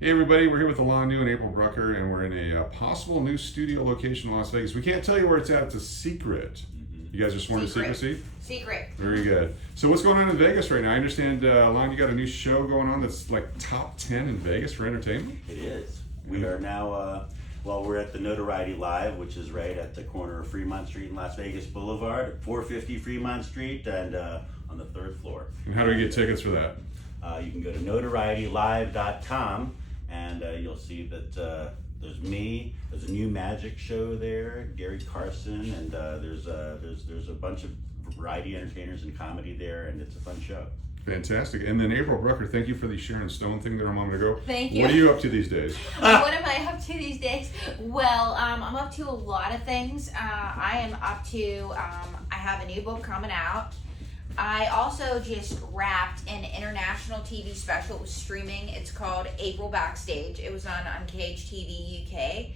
Hey everybody, we're here with Alain and April Brucher, and we're in a possible new studio location in Las Vegas. We can't tell you where it's at, it's a secret. You guys are sworn to secrecy? Secret. Very good. So what's going on in Vegas right now? I understand, Alain, you got a new show going on that's like top 10 in Vegas for entertainment? It is. We are now, we're at the Notoriety Live, which is right at the corner of Fremont Street and Las Vegas Boulevard, at 450 Fremont Street, and on the third floor. And how do we get tickets for that? You can go to notorietylive.com, and you'll see that there's me. There's a new magic show there, Gary Carson, and there's a bunch of variety entertainers and comedy there, and it's a fun show. Fantastic. And then April Brucher, thank you for the Sharon Stone thing there a moment ago. Thank you. What are you up to these days? What am I up to these days? Well, I'm up to a lot of things. I am up to, I have a new book coming out. I also just wrapped an international TV special. It was streaming. It's called April Backstage. It was on Uncaged TV UK.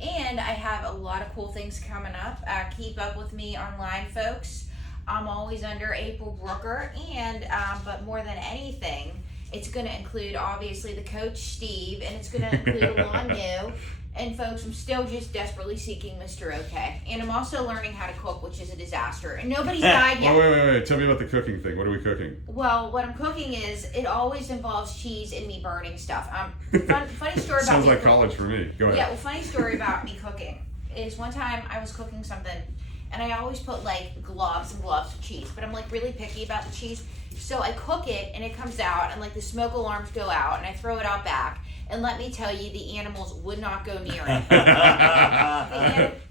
And I have a lot of cool things coming up. Keep up with me online, folks. I'm always under April Brucher. And, but more than anything, it's going to include, obviously, the coach, Steve. And it's going to include Alain New. And folks, I'm still just desperately seeking Mr. OK. And I'm also learning how to cook, which is a disaster. And nobody's died yet. Oh, wait. Tell me about the cooking thing. What are we cooking? Well, what I'm cooking is, it always involves cheese and me burning stuff. Funny story about Sounds me like college for me. Go ahead. Yeah, well, funny story about me cooking is one time I was cooking something, and I always put like gloves and gloves of cheese, but I'm like really picky about the cheese. So I cook it, and it comes out, and like the smoke alarms go out, and I throw it out back. And let me tell you, the animals would not go near it.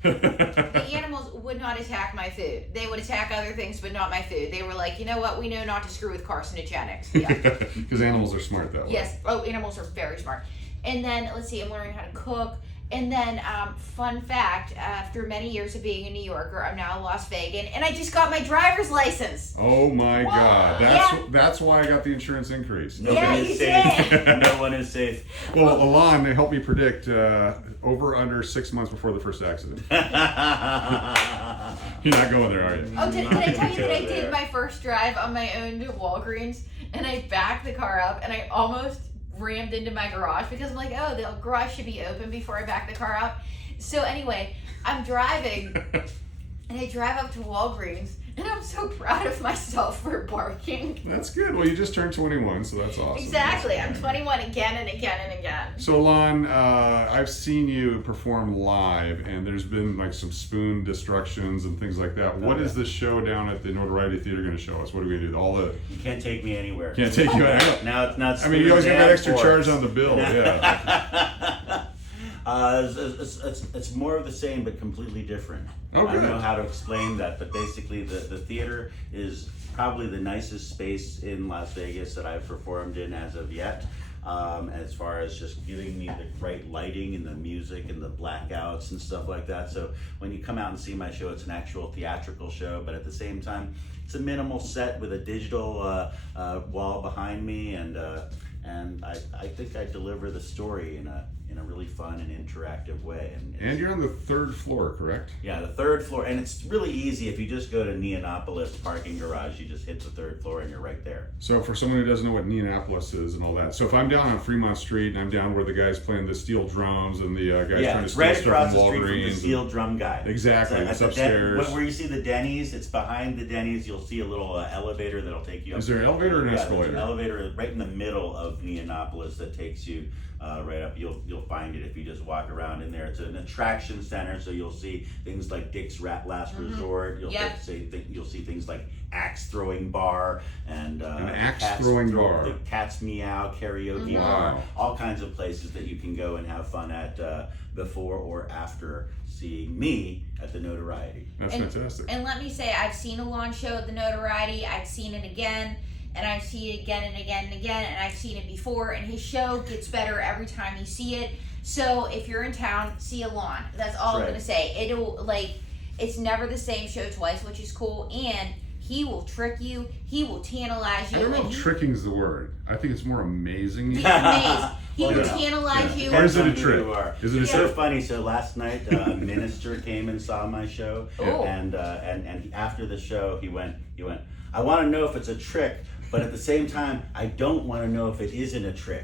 The animals would not attack my food. They would attack other things, but not my food. They were like, you know what? We know not to screw with carcinogenics. Yeah. Because animals are smart that way. Yes. Oh, animals are very smart. And then, let's see, I'm learning how to cook. And then, fun fact, after many years of being a New Yorker, I'm now a Las Vegan, and I just got my driver's license. Oh my God. That's why I got the insurance increase. No one is safe. No one is safe. Well, Alain, help me predict over under 6 months before the first accident. You're not going there, are you? Oh, did I tell you that I did my first drive on my own to Walgreens, and I backed the car up, and I almost rammed into my garage because I'm like, oh, the garage should be open before I back the car up. So anyway, I'm driving, and I drive up to Walgreens, and I'm so proud of myself for barking. That's good. Well, you just turned 21, so that's awesome. Exactly. I'm 21 again and again and again. So, Alain, I've seen you perform live, and there's been like some spoon destructions and things like that. What is this show down at the Notoriety Theater going to show us? What are we going to do? You can't take me anywhere. Can't take you out. Now it's not. I mean, you always get that extra forks. charge on the bill. Yeah. It's more of the same, but completely different. Oh, I don't good. know how to explain that, but basically the theater is probably the nicest space in Las Vegas that I've performed in as of yet. As far as just giving me the right lighting and the music and the blackouts and stuff like that. So when you come out and see my show, it's an actual theatrical show, but at the same time, it's a minimal set with a digital wall behind me, and I think I deliver the story in a really fun and interactive way. And you're on the third floor, correct? Yeah, the third floor, and it's really easy. If you just go to Neonopolis parking garage, you just hit the third floor and you're right there. So for someone who doesn't know what Neonopolis is and all that, so if I'm down on Fremont Street and I'm down where the guy's playing the steel drums and the guy's trying to steal right stuff across from the street from the Walgreens. steel drum guy. Exactly, it's upstairs. Where you see the Denny's, it's behind the Denny's. You'll see a little elevator that'll take you up. Is there an elevator or an escalator? There's an elevator right in the middle of Neonopolis that takes you right up. You'll find it if you just walk around in there. It's an attraction center, so you'll see things like Dick's Last Resort. You'll see things like axe throwing bar and an axe throwing bar, the Cat's Meow karaoke bar. All kinds of places that you can go and have fun at before or after seeing me at the Notoriety. That's fantastic. And let me say, I've seen Alain's show at the Notoriety. I've seen it again. And I've seen it again and again and again, and I've seen it before, and his show gets better every time you see it. So if you're in town, see Alain. That's all I'm gonna say. It's never the same show twice, which is cool, and he will trick you, he will tantalize you. I don't know if tricking's the word. I think it's more amazing. He's amazed. He will tantalize you. Or is it a trick? Is it a so trick? funny. So last night, a minister came and saw my show, and after the show, he went. I want to know if it's a trick, but at the same time, I don't want to know if it isn't a trick.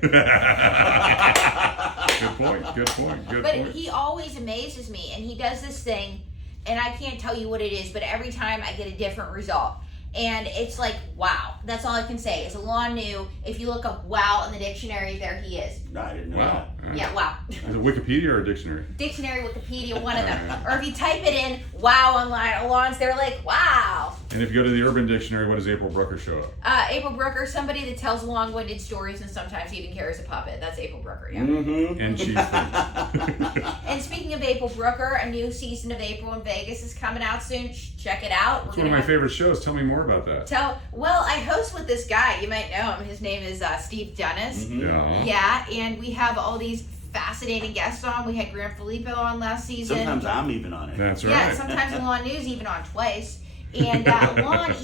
Good point. Good point. Good But point. he always amazes me, and he does this thing, and I can't tell you what it is, but every time I get a different result. And it's like, wow. That's all I can say. Is Alain knew, if you look up wow in the dictionary, there he is. No, I didn't know Wow. that. Yeah, wow. Is it Wikipedia or a dictionary? Dictionary, Wikipedia, one of them. Or if you type it in wow online, Alain's there like, wow. And if you go to the Urban Dictionary, what does April Brucher show up? April Brucher, somebody that tells long-winded stories and sometimes even carries a puppet. That's April Brucher, yeah. Mm-hmm. And cheese things. And speaking of April Brucher, a new season of April in Vegas is coming out soon. Check it out. It's one of my favorite shows. Tell me more about that. Well, I host with this guy. You might know him. His name is Steve Dennis. Mhm. Yeah. Yeah, and we have all these fascinating guests on. We had Graham Filippo on last season. Sometimes I'm even on it. That's Yeah, right. sometimes Alain News even on twice. And Alain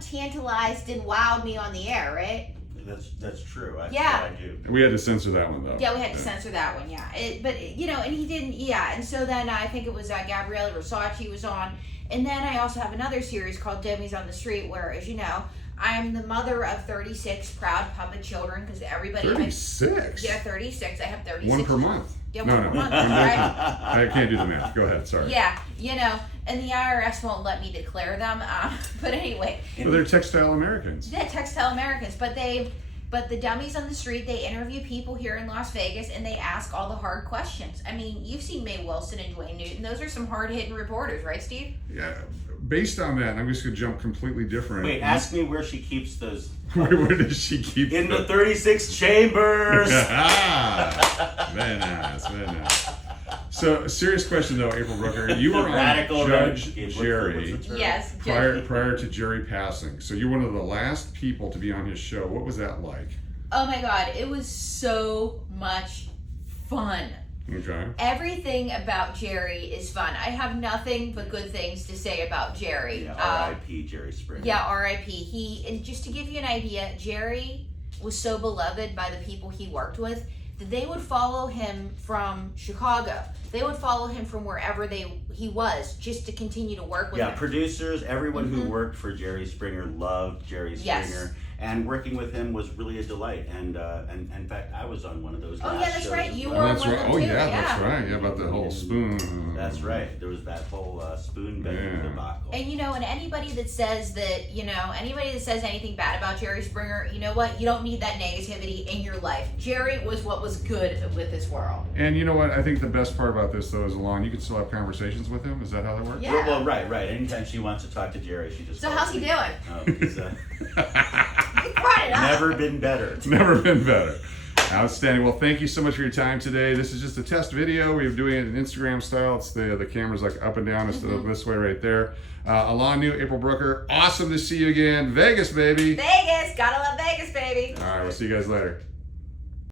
tantalized and wowed me on the air, right? That's true. That's Yeah. what I do. We had to censor that one though. Yeah, we had to censor that one, yeah. And he didn't, yeah. And so then I think it was Gabrielle Versace was on. And then I also have another series called Dummies on the Street where, as you know, I am the mother of 36 proud puppet children because everybody... 36? Yeah, 36. I have 36. One per month? Yeah, No, one no. per month, right? I can't do the math. Go ahead, sorry. Yeah, and the IRS won't let me declare them. But anyway, Well, they're textile Americans. yeah, Textile Americans. But the Dummies on the Street, they interview people here in Las Vegas and they ask all the hard questions. I mean, you've seen Mae Wilson and Dwayne Newton. Those are some hard-hitting reporters, right, Steve? Yeah. Based on that, I'm just going to jump completely different. Wait, ask me where she keeps those. Where does she keep In the them? 36 chambers. Ah, very nice, very nice. So, serious question though, April Brucher. You were on Radical Judge what's Jerry the term? Yes. prior to Jerry passing. So you're one of the last people to be on his show. What was that like? Oh my God, it was so much fun. Okay. Everything about Jerry is fun. I have nothing but good things to say about Jerry. Yeah, R.I.P. Jerry Springer. Yeah, R.I.P. And just to give you an idea, Jerry was so beloved by the people he worked with that they would follow him from Chicago. They would follow him from wherever he was just to continue to work with Yeah, him. producers, everyone who Mhm. worked for Jerry Springer loved Jerry Springer. Yes. And working with him was really a delight. And in fact, I was on one of those Oh, last yeah, that's shows right. as You well. were That's one of right. them Oh too, yeah, yeah. that's right. Yeah, about the whole spoon. That's right. There was that whole spoon bending Yeah. debacle. And and anybody that says anything bad about Jerry Springer, you know what? You don't need that negativity in your life. Jerry was what was good with this world. And you know what? I think the best part about this though is Alain, you can still have conversations with him. Is that how that works? Yeah. Well, right. Anytime she wants to talk to Jerry, she just. So calls how's he me. doing? He's You brought it up. never been better. It's never been better. Outstanding. Well, thank you so much for your time today. This is just a test video. We're doing it in Instagram style. It's the camera's like up and down instead of this way right there. Alain New, April Brucher. Awesome to see you again. Vegas, baby. Vegas. Gotta love Vegas, baby. All right, we'll see you guys later.